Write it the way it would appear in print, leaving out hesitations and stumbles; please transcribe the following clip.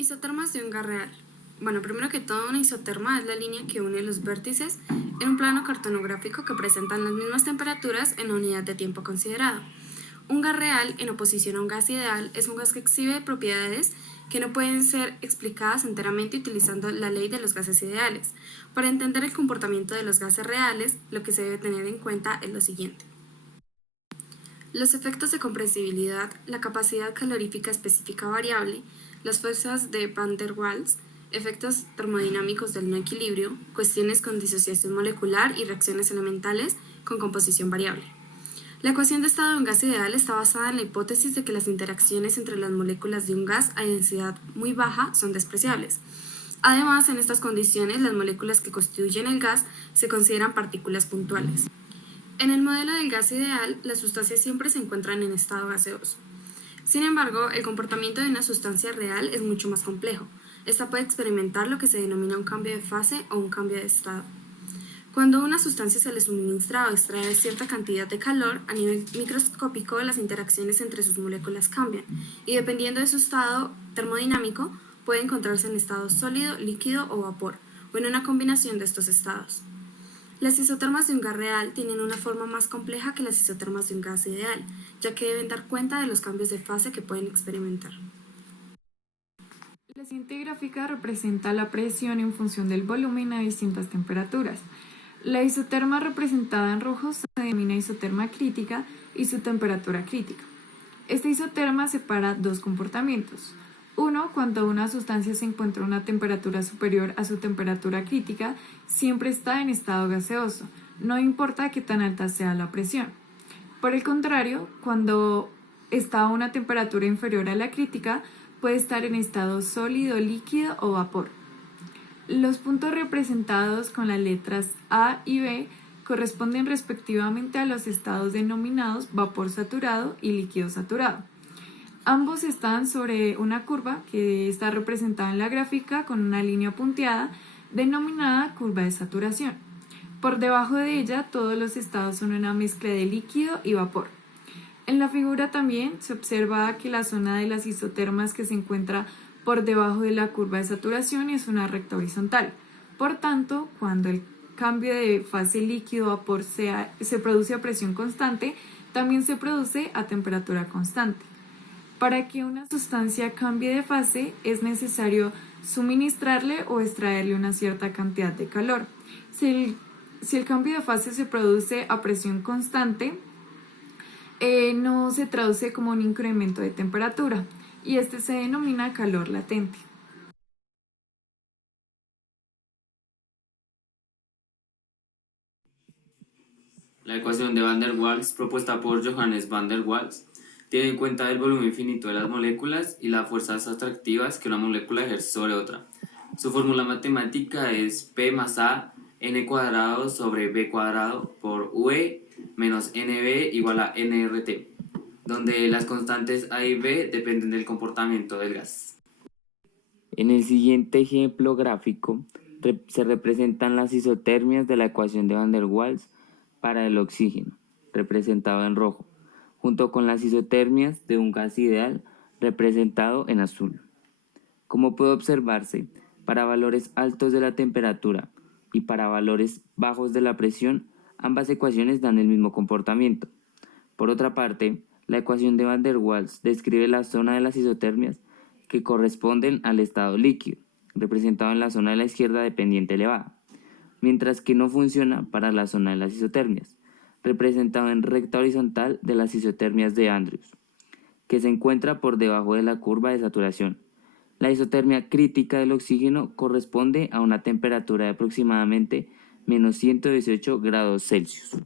Isotermas de un gas real. Bueno, primero que todo, una isoterma es la línea que une los vértices en un plano cartonográfico que presentan las mismas temperaturas en una unidad de tiempo considerado. Un gas real, en oposición a un gas ideal, es un gas que exhibe propiedades que no pueden ser explicadas enteramente utilizando la ley de los gases ideales. Para entender el comportamiento de los gases reales, lo que se debe tener en cuenta es lo siguiente. Los efectos de compresibilidad, la capacidad calorífica específica variable, las fuerzas de Van der Waals, efectos termodinámicos del no equilibrio, cuestiones con disociación molecular y reacciones elementales con composición variable. La ecuación de estado de un gas ideal está basada en la hipótesis de que las interacciones entre las moléculas de un gas a densidad muy baja son despreciables. Además, en estas condiciones, las moléculas que constituyen el gas se consideran partículas puntuales. En el modelo del gas ideal, las sustancias siempre se encuentran en estado gaseoso. Sin embargo, el comportamiento de una sustancia real es mucho más complejo. Esta puede experimentar lo que se denomina un cambio de fase o un cambio de estado. Cuando a una sustancia se le suministra o extrae cierta cantidad de calor, a nivel microscópico las interacciones entre sus moléculas cambian y dependiendo de su estado termodinámico puede encontrarse en estado sólido, líquido o vapor, o en una combinación de estos estados. Las isotermas de un gas real tienen una forma más compleja que las isotermas de un gas ideal, ya que deben dar cuenta de los cambios de fase que pueden experimentar. La siguiente gráfica representa la presión en función del volumen a distintas temperaturas. La isoterma representada en rojo se denomina isoterma crítica y su temperatura crítica. Esta isoterma separa dos comportamientos. Uno, cuando una sustancia se encuentra a una temperatura superior a su temperatura crítica, siempre está en estado gaseoso, no importa qué tan alta sea la presión. Por el contrario, cuando está a una temperatura inferior a la crítica, puede estar en estado sólido, líquido o vapor. Los puntos representados con las letras A y B corresponden respectivamente a los estados denominados vapor saturado y líquido saturado. Ambos están sobre una curva que está representada en la gráfica con una línea punteada denominada curva de saturación. Por debajo de ella todos los estados son una mezcla de líquido y vapor. En la figura también se observa que la zona de las isotermas que se encuentra por debajo de la curva de saturación es una recta horizontal. Por tanto, cuando el cambio de fase líquido-vapor se produce a presión constante, también se produce a temperatura constante. Para que una sustancia cambie de fase es necesario suministrarle o extraerle una cierta cantidad de calor. Si el cambio de fase se produce a presión constante, no se traduce como un incremento de temperatura y este se denomina calor latente. La ecuación de Van der Waals, propuesta por Johannes Van der Waals, tiene en cuenta el volumen finito de las moléculas y las fuerzas atractivas que una molécula ejerce sobre otra. Su fórmula matemática es P más A n cuadrado sobre B cuadrado por UE menos NB igual a nRT, donde las constantes A y B dependen del comportamiento del gas. En el siguiente ejemplo gráfico se representan las isotermias de la ecuación de Van der Waals para el oxígeno, representado en rojo, junto con las isotermias de un gas ideal, representado en azul. Como puede observarse, para valores altos de la temperatura y para valores bajos de la presión, ambas ecuaciones dan el mismo comportamiento. Por otra parte, la ecuación de Van der Waals describe la zona de las isotermias que corresponden al estado líquido, representado en la zona de la izquierda de pendiente elevada, mientras que no funciona para la zona de las isotermias, representado en recta horizontal de las isotermias de Andrews, que se encuentra por debajo de la curva de saturación. La isotermia crítica del oxígeno corresponde a una temperatura de aproximadamente menos 118 grados Celsius.